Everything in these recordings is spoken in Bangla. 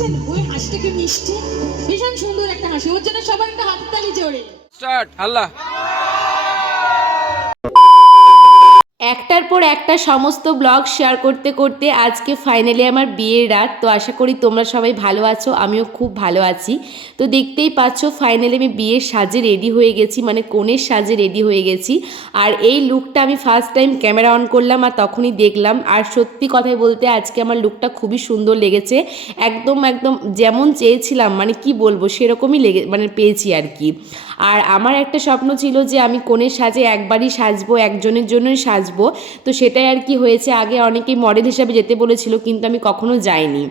দেখেছেন ওই হাসিটা কি মিষ্টি? ভীষণ সুন্দর একটা হাসি ওর জন্য সবার একটা হাততালি জোরে। স্টার্ট আল্লাহ পর একটা সমস্ত ব্লগ শেয়ার করতে করতে আজকে ফাইনালি আমার বিয়ের রাত। তো আশা করি তোমরা সবাই ভালো আছো, আমিও খুব ভালো আছি। তো দেখতেই পাচ্ছ ফাইনালি আমি বিয়ের সাজে রেডি হয়ে গেছি মানে কনের সাজে রেডি হয়ে গেছি। আর এই লুকটা আমি ফার্স্ট টাইম ক্যামেরা অন করলাম আর তখনই দেখলাম। আর সত্যি কথাই বলতে আজকে আমার লুকটা খুবই সুন্দর লেগেছে। একদম একদম যেমন চেয়েছিলাম মানে কি বলব, সেরকমই লেগে মানে পেয়েছি আর কি। আর আমার একটা স্বপ্ন ছিল যে আমি কনের সাজে একবারই সাজবো, একজনের জন্যই সাজবো। তো সেটাই আর কি হয়েছে। আগে অনেকেই মডেল হিসাবে যেতে বলেছিল, কিন্তু আমি কখনো যাইনি।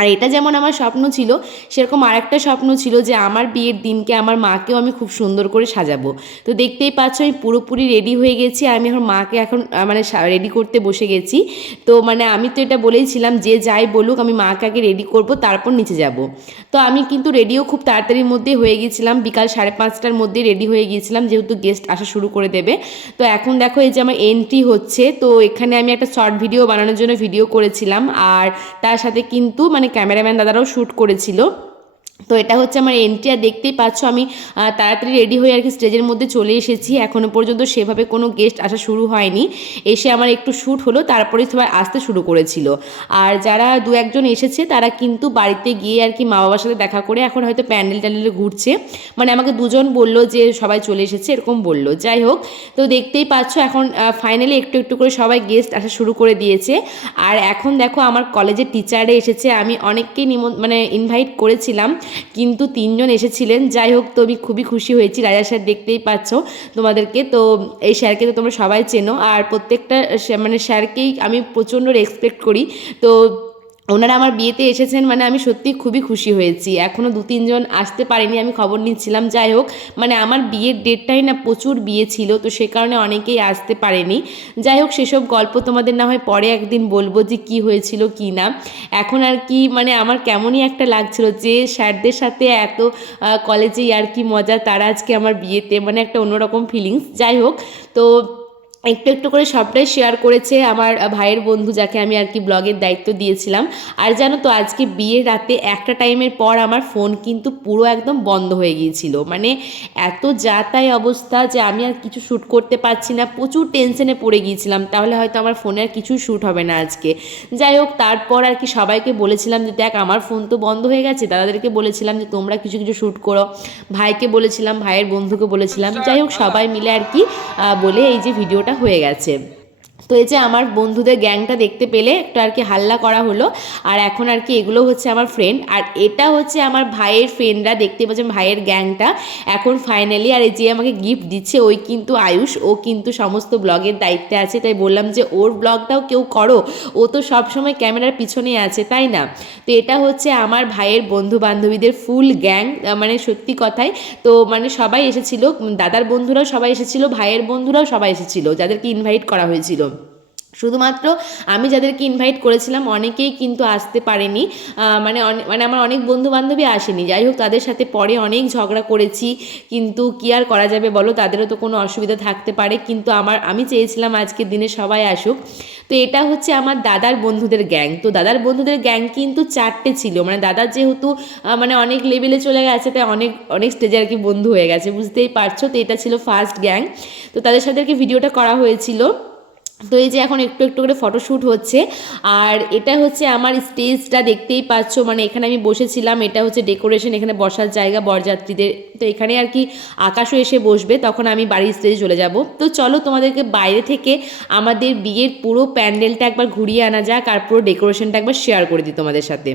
আর এটা যেমন আমার স্বপ্ন ছিল, সেরকম আরেকটা স্বপ্ন ছিল যে আমার বিয়ের দিনকে আমার মাকেও আমি খুব সুন্দর করে সাজাবো। তো দেখতেই পাচ্ছ আমি পুরোপুরি রেডি হয়ে গেছি, আর আমি এখন মাকে এখন মানে রেডি করতে বসে গেছি। তো মানে আমি তো এটা বলেইছিলাম যে যাই বলুক আমি মাকে আগে রেডি করব, তারপর নিচে যাব। তো আমি কিন্তু রেডিও খুব তাড়াতাড়ির মধ্যে হয়ে গিয়েছিলাম বিকাল সাড়ে পাঁচটার মধ্যে রেডি হয়ে গিয়েছিলাম যেহেতু গেস্ট আসা শুরু করে দেবে। তো এখন দেখো এই যে আমার এন্ট্রি হচ্ছে, তো এখানে আমি একটা শর্ট ভিডিও বানানোর জন্য ভিডিও করেছিলাম, আর তার সাথে কিন্তু মানে ক্যামেরাম্যান দাদারাও শ্যুট করেছিল। তো এটা হচ্ছে আমার এন্ট্রি আর দেখতেই পাচ্ছ আমি তাড়াতাড়ি রেডি হয়ে আর কি স্টেজের মধ্যে চলে এসেছি। এখনও পর্যন্ত সেভাবে কোনো গেস্ট আসা শুরু হয়নি। এসে আমার একটু শ্যুট হলো, তারপরে সবাই আসতে শুরু করেছিল। আর যারা দু একজন এসেছে, তারা কিন্তু বাড়িতে গিয়ে আর কি মা বাবার সাথে দেখা করে এখন হয়তো প্যান্ডেল ট্যান্ডেলে ঘুরছে। মানে আমাকে দুজন বলল যে সবাই চলে এসেছে, এরকম বলল। যাই হোক, তো দেখতেই পাচ্ছ এখন ফাইনালি একটু একটু করে সবাই গেস্ট আসা শুরু করে দিয়েছে। আর এখন দেখো আমার কলেজের টিচারে এসেছে। আমি অনেককেই নিমন মানে ইনভাইট করেছিলাম। কিন্তু তিনজন এসেছিলেন। যাই হোক, তো আমি খুবই খুশি হয়েছি। রাজা স্যার দেখতেই পাচ্ছ তোমাদেরকে। তো এই স্যারকে তো তোমরা সবাই চেনো। আর প্রত্যেকটা মানে স্যারকেই আমি প্রচণ্ড রেসপেক্ট করি। তো ওনারা আমার বিয়েতে এসেছেন মানে আমি সত্যি খুবই খুশি হয়েছি। এখনও দু তিনজন আসতে পারেনি, আমি খবর নিচ্ছিলাম। যাই হোক মানে আমার বিয়ের ডেটটাই না প্রচুর বিয়ে ছিল, তো সে কারণে অনেকেই আসতে পারেনি। যাই হোক, সেসব গল্প তোমাদের না হয় পরে একদিন বলব যে কি হয়েছিল, কি না। এখন আর কি মানে আমার কেমনই একটা লাগছিল যে স্যারদের সাথে এত কলেজে আর কি মজা, তারা আজকে আমার বিয়েতে মানে একটা অন্যরকম ফিলিংস যাই হোক, তো একটু একটু করে সবটাই শেয়ার করেছে আমার ভাইয়ের বন্ধু যাকে আমি আর কি ব্লগের দায়িত্ব দিয়েছিলাম। আর জানো তো আজকে বিয়ের রাতে একটা টাইমের পর আমার ফোন কিন্তু পুরো একদম বন্ধ হয়ে গিয়েছিল। মানে এত যা তাই অবস্থা যে আমি আর কিছু শ্যুট করতে পারছি না প্রচুর টেনশনে পড়ে গিয়েছিলাম। তাহলে হয়তো আমার ফোনে আর কিছু শ্যুট হবে না আজকে। যাই হোক তারপর আর কি সবাইকে বলেছিলাম যে দেখ আমার ফোন তো বন্ধ হয়ে গেছে। দাদাদেরকে বলেছিলাম যে তোমরা কিছু কিছু শ্যুট করো। ভাইকে বলেছিলাম ভাইয়ের বন্ধুকে বলেছিলাম। যাই হোক সবাই মিলে আর কি বলে এই যে ভিডিওটা হয়ে গেছে। তো এই যে আমার বন্ধুদের গ্যাংটা দেখতে পেলে একটু আর কি হাল্লা করা হলো, আর এখন আর কি এগুলো হচ্ছে আমার ফ্রেন্ড আর এটা হচ্ছে আমার ভাইয়ের ফ্রেন্ডরা দেখতে পাচ্ছেন ভাইয়ের গ্যাংটা। এখন ফাইনালি আর এই যে আমাকে গিফট দিচ্ছে, ওই কিন্তু আয়ুষ, ও কিন্তু সমস্ত ব্লগের দায়িত্বে আছে, তাই বললাম যে ওর ব্লগটাও কেউ করো, ও তো সবসময় ক্যামেরার পিছনে আছে, তাই না? তো এটা হচ্ছে আমার ভাইয়ের বন্ধু বান্ধবীদের ফুল গ্যাং মানে সত্যি কথাই তো মানে সবাই এসেছিল, দাদার বন্ধুরাও সবাই এসেছিল, ভাইয়ের বন্ধুরাও সবাই এসেছিল, যাদেরকে ইনভাইট করা হয়েছিল। শুধুমাত্র আমি যাদেরকে ইনভাইট করেছিলাম অনেকেই কিন্তু আসতে পারেনি। মানে মানে আমার অনেক বন্ধু বান্ধবী আসেনি। যাই হোক, তাদের সাথে পরে অনেক ঝগড়া করেছি। কিন্তু কি আর করা যাবে বলো? তাদেরও তো কোনো অসুবিধা থাকতে পারে। কিন্তু আমার, আমি চেয়েছিলাম আজকের দিনে সবাই আসুক। তো এটা হচ্ছে আমার দাদার বন্ধুদের গ্যাং। তো দাদার বন্ধুদের গ্যাং কিন্তু চারটে ছিল। মানে দাদার যেহেতু মানে অনেক লেভেলে চলে গেছে, তাই অনেক অনেক স্টেজে আর কি বন্ধু হয়ে গেছে। বুঝতেই পারছ? তো এটা ছিল ফার্স্ট গ্যাং তো তাদের সাথে আর কি ভিডিওটা করা হয়েছিল। তো এই যে এখন একটু একটু করে ফটোশ্যুট হচ্ছে, আর এটা হচ্ছে আমার স্টেজটা দেখতেই পাচ্ছ মানে এখানে আমি বসেছিলাম, এটা হচ্ছে ডেকোরেশন এখানে বসার জায়গা বরযাত্রীদের। তো এখানে আর কি আকাশও এসে বসবে, তখন আমি বাড়ির স্টেজে চলে যাব। তো চলো তোমাদেরকে বাইরে থেকে আমাদের বিয়ের পুরো প্যান্ডেলটা একবার ঘুরিয়ে আনা যাক, আর পুরো ডেকোরেশনটা একবার শেয়ার করে দিই তোমাদের সাথে।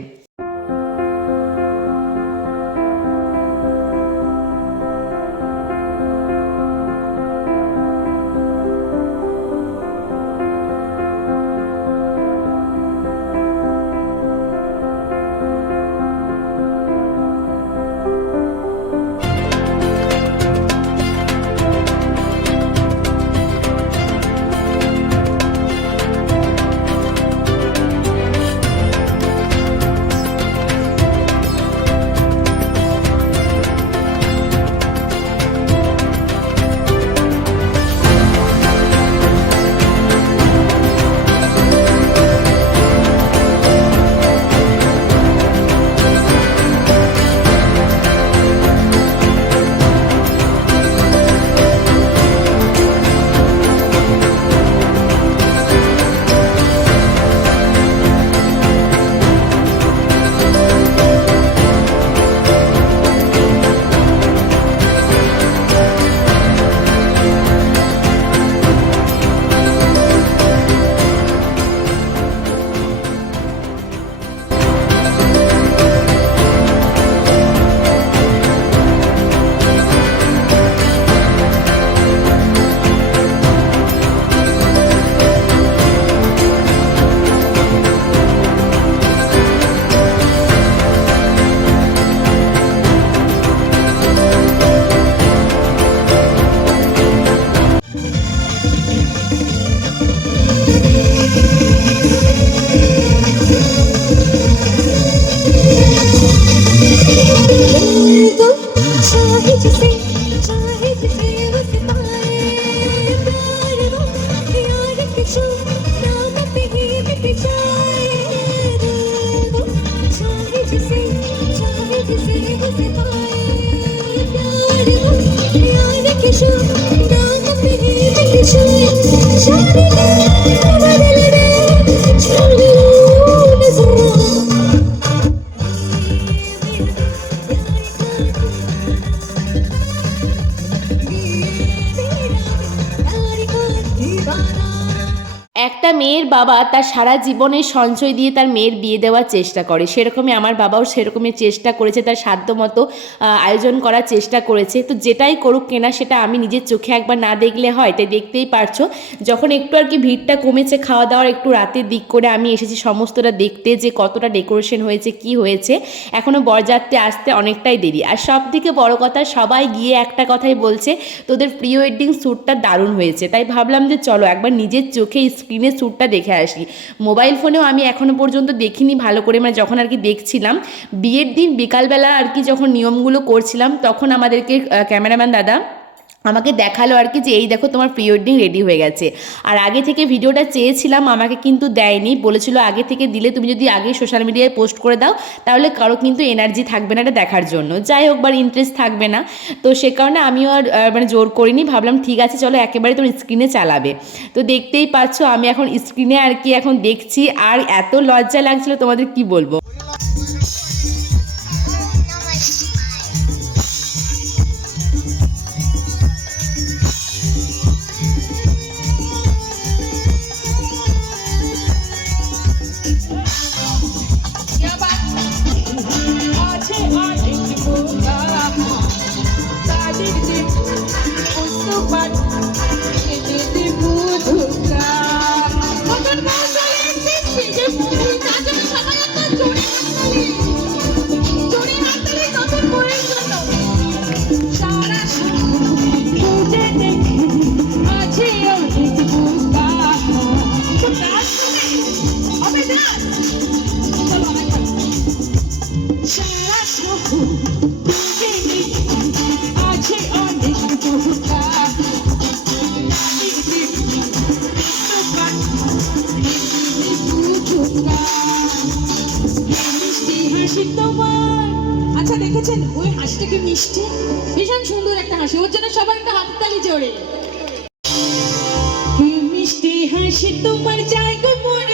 चाहे जिसे चाहे जिसे वो सितारे प्यार वो प्यार के शो नाम पे ही बिट जाए वो चाहे जिसे चाहे जिसे वो सितारे प्यार वो प्यार के शो नाम पे ही बिट जाए शादी বাবা তার সারা জীবনের সঞ্চয় দিয়ে তার মেয়ের বিয়ে দেওয়ার চেষ্টা করে। সেরকমই আমার বাবাও সেরকমই চেষ্টা করেছে, তার সাধ্য মতো আয়োজন করার চেষ্টা করেছে। তো যেটাই করুক কেনা, সেটা আমি নিজের চোখে একবার না দেখলে হয় তাই দেখতেই পারছ। যখন একটু আর কি ভিড়টা কমেছে, খাওয়া দাওয়ার একটু রাতের দিক করে আমি এসেছি সমস্তটা দেখতে, যে কতটা ডেকোরেশন হয়েছে, কি হয়েছে। এখনও বরযাত্রী আসতে অনেকটাই দেরি। আর সব থেকে বড় কথা, সবাই গিয়ে একটা কথাই বলছে, তোদের প্রি ওয়েডিং শ্যুটটা দারুণ হয়েছে। তাই ভাবলাম যে চলো, একবার নিজের চোখে স্ক্রিনে শ্যুটটা দেখে আসি। মোবাইল ফোনেও আমি এখনও পর্যন্ত দেখিনি ভালো করে মানে যখন আর কি দেখছিলাম। বিয়ের দিন বিকালবেলা আর কি যখন নিয়মগুলো করছিলাম, তখন আমাদেরকে ক্যামেরাম্যান দাদা আমাকে দেখাল আর কি যে এই দেখো তোমার প্রি ওয়েডিং রেডি হয়ে গেছে। আর আগে থেকে ভিডিওটা চেয়েছিলাম, আমাকে কিন্তু দেয়নি। বলেছিল আগে থেকে দিলে তুমি যদি আগে সোশ্যাল মিডিয়ায় পোস্ট করে দাও, তাহলে কারও কিন্তু এনার্জি থাকবে না এটা দেখার জন্য। যাই হোক বা ইন্টারেস্ট থাকবে না। তো সে কারণে আমিও আর মানে জোর করিনি। ভাবলাম ঠিক আছে, চলো একেবারে তোমার স্ক্রিনে চালাবে। তো দেখতেই পাচ্ছ, আমি এখন স্ক্রিনে আর কি এখন দেখছি। আর এত লজ্জা লাগছিল তোমাদের কি বলব? nobody. জন্য সবার একটা হাততালি জোরে। মিষ্টি হাসি তোমার জায়গা মরে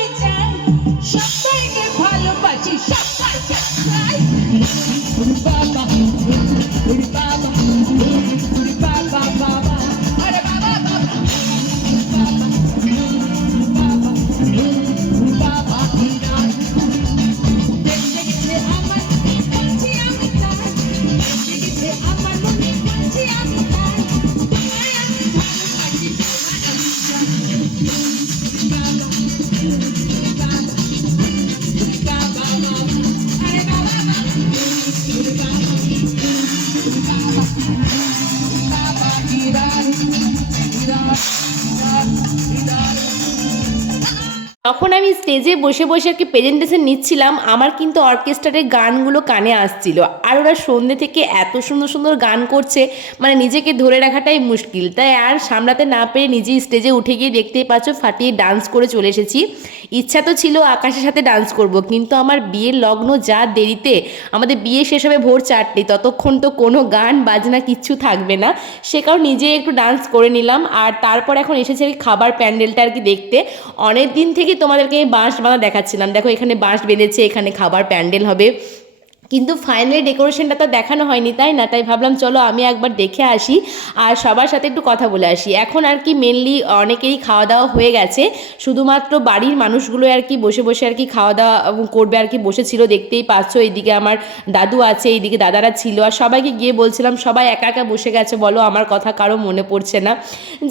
তখন আমি স্টেজে বসে বসে আর কি প্রেজেন্টেশন নিচ্ছিলাম। আমার কিন্তু অর্কেস্ট্রারের গানগুলো কানে আসছিল। আর ওরা সন্ধ্যে থেকে এত সুন্দর সুন্দর গান করছে মানে নিজেকে ধরে রাখাটাই মুশকিল। তাই আর সামলাতে না পেরে নিজেই স্টেজে উঠে গিয়ে দেখতেই পাচ্ছ, ফাটিয়ে ডান্স করে চলে এসেছি। ইচ্ছা তো ছিল আকাশের সাথে ডান্স করব, কিন্তু আমার বিয়ের লগ্ন যা দেরিতে, আমাদের বিয়ে শেষ হবে ভোর চারটে, ততক্ষণ তো কোনো গান, বাজনা কিচ্ছু থাকবে না। সে কারণ নিজে একটু ডান্স করে নিলাম। আর তারপর এখন এসেছে খাবার প্যান্ডেলটা আর কি দেখতে। অনেক দিন থেকে তোমাদেরকে বাঁশ বাঁধা দেখাচ্ছিলাম। দেখো এখানে বাঁশ বেঁধেছে এখানে খাবার প্যান্ডেল হবে। কিন্তু ফাইনালি ডেকোরেশনটা তো দেখানো হয়নি, তাই না? তাই ভাবলাম চলো আমি একবার দেখে আসি আর সবার সাথে একটু কথা বলে আসি। এখন আর কি মেনলি অনেকেই খাওয়া দাওয়া হয়ে গেছে, শুধুমাত্র বাড়ির মানুষগুলো আর কি বসে বসে আর কি খাওয়া দাওয়া করবে আর কি বসেছিল, দেখতেই পাচ্ছ। এইদিকে আমার দাদু আছে, এইদিকে দাদারা ছিল আর সবাইকে গিয়ে বলছিলাম, সবাই একা একা বসে গেছে, বলো আমার কথা কারও মনে পড়ছে না।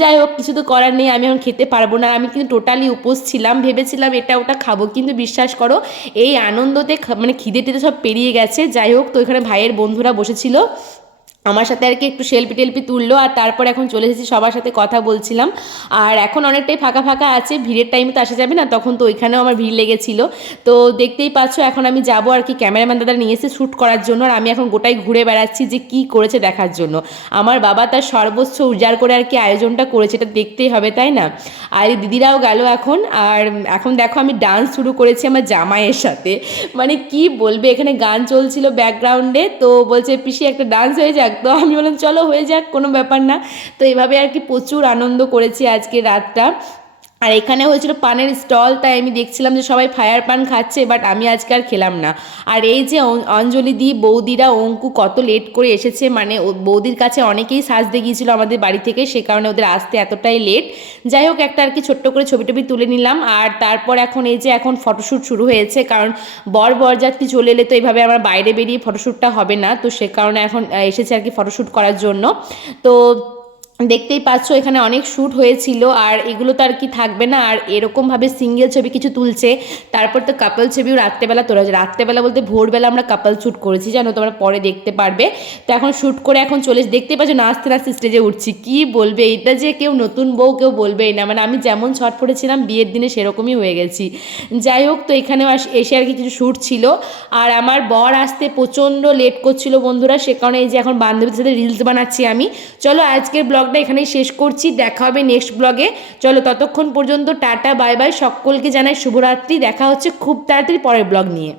যাই হোক, কিছু তো করার নেই, আমি এখন খেতে পারব না। আমি কিন্তু টোটালি উপোস ছিলাম, ভেবেছিলাম এটা ওটা খাব। কিন্তু বিশ্বাস করো, এই আনন্দতে মানে খিদে টিদে সব পেরিয়ে গেছে। যাই হোক তো এখানে ভাইয়ের বন্ধুরা বসেছিল। আমার সাথে আর কি একটু সেলফি টেলফি তুললো আর তারপর এখন চলে এসেছি, সবার সাথে কথা বলছিলাম। আর এখন অনেকটাই ফাঁকা ফাঁকা আছে, ভিড়ের টাইমে তো আসা যাবে না, তখন তো ওইখানেও আমার ভিড় লেগেছিলো। তো দেখতেই পাচ্ছ, এখন আমি যাব আর কি ক্যামেরাম্যান দাদা নিয়ে এসে শ্যুট করার জন্য আর আমি এখন গোটাই ঘুরে বেড়াচ্ছি যে কি করেছে দেখার জন্য। আমার বাবা তার সর্বোচ্চ উজাড় করে আর কি আয়োজনটা করেছে, এটা দেখতেই হবে, তাই না? আর দিদিরাও গেল এখন, আর এখন দেখো আমি ডান্স শুরু করেছি আমার জামাইয়ের সাথে। মানে কি বলবে, এখানে গান চলছিল ব্যাকগ্রাউন্ডে তো বলছে, পিসি, একটা ডান্স হয়ে যাক। তো আমি বললাম, চলো হয়ে যাক, কোনো ব্যাপার না। তো এভাবে আর কি প্রচুর আনন্দ করেছি আজকে রাতটা। আর এখানে হয়েছিল পানের স্টল, তাই আমি দেখছিলাম যে সবাই ফায়ার পান খাচ্ছে, বাট আমি আজকে আর খেলাম না। আর এই যে অঞ্জলি দি, বৌদিরা অঙ্কু কত লেট করে এসেছে মানে বৌদির কাছে অনেকেই সাজতে গিয়েছিল আমাদের বাড়ি থেকে, সে কারণে ওদের আসতে এতটাই লেট যাই হোক, একটা আর কি ছোট্ট করে ছবি টবি তুলে নিলাম, আর তারপর এখন এই যে এখন ফটোশ্যুট শুরু হয়েছে, কারণ বর বরযাত্রী চলে এলে তো এইভাবে আমার বাইরে বেরিয়ে ফটোশ্যুটটা হবে না, তো সে কারণে এখন এসেছে আর কি ফটোশ্যুট করার জন্য। তো দেখতেই পাচ্ছ, এখানে অনেক শ্যুট হয়েছিল, আর এগুলো তো আর কি থাকবে না, আর এরকমভাবে সিঙ্গেল ছবি কিছু তুলছে। তারপর তো কাপল ছবিও রাত্রেবেলা তোলা হয়েছে রাত্রেবেলা বলতে ভোরবেলা আমরা কাপল শ্যুট করেছি, জানো, তোমরা পরে দেখতে পারবে। তো এখন শ্যুট করে এখন চলে দেখতেই পাচ্ছ, নাচতে নাচতে স্টেজে উঠছি। কি বলবে? এটা যে কেউ নতুন বউ, কেউ বলবেই না। মানে আমি যেমন ছট পড়েছিলাম, বিয়ের দিনে সেরকমই হয়ে গেছি। যাই হোক, তো এখানেও এসে আর কি কিছু শ্যুট ছিল। আর আমার বর আসতে প্রচণ্ড লেট করছিল বন্ধুরা, সে কারণে এই যে এখন বান্ধবীদের সাথে রিলস বানাচ্ছি আমি। চলো, আজকের ব্লগটা এখানেই শেষ করছি। দেখা হবে নেক্সট ব্লগে চলো ততক্ষণ পর্যন্ত টাটা বাই বাই সকলকে জানাই শুভরাত্রি। দেখা হচ্ছে খুব তাড়াতাড়ি পরের ব্লগ নিয়ে।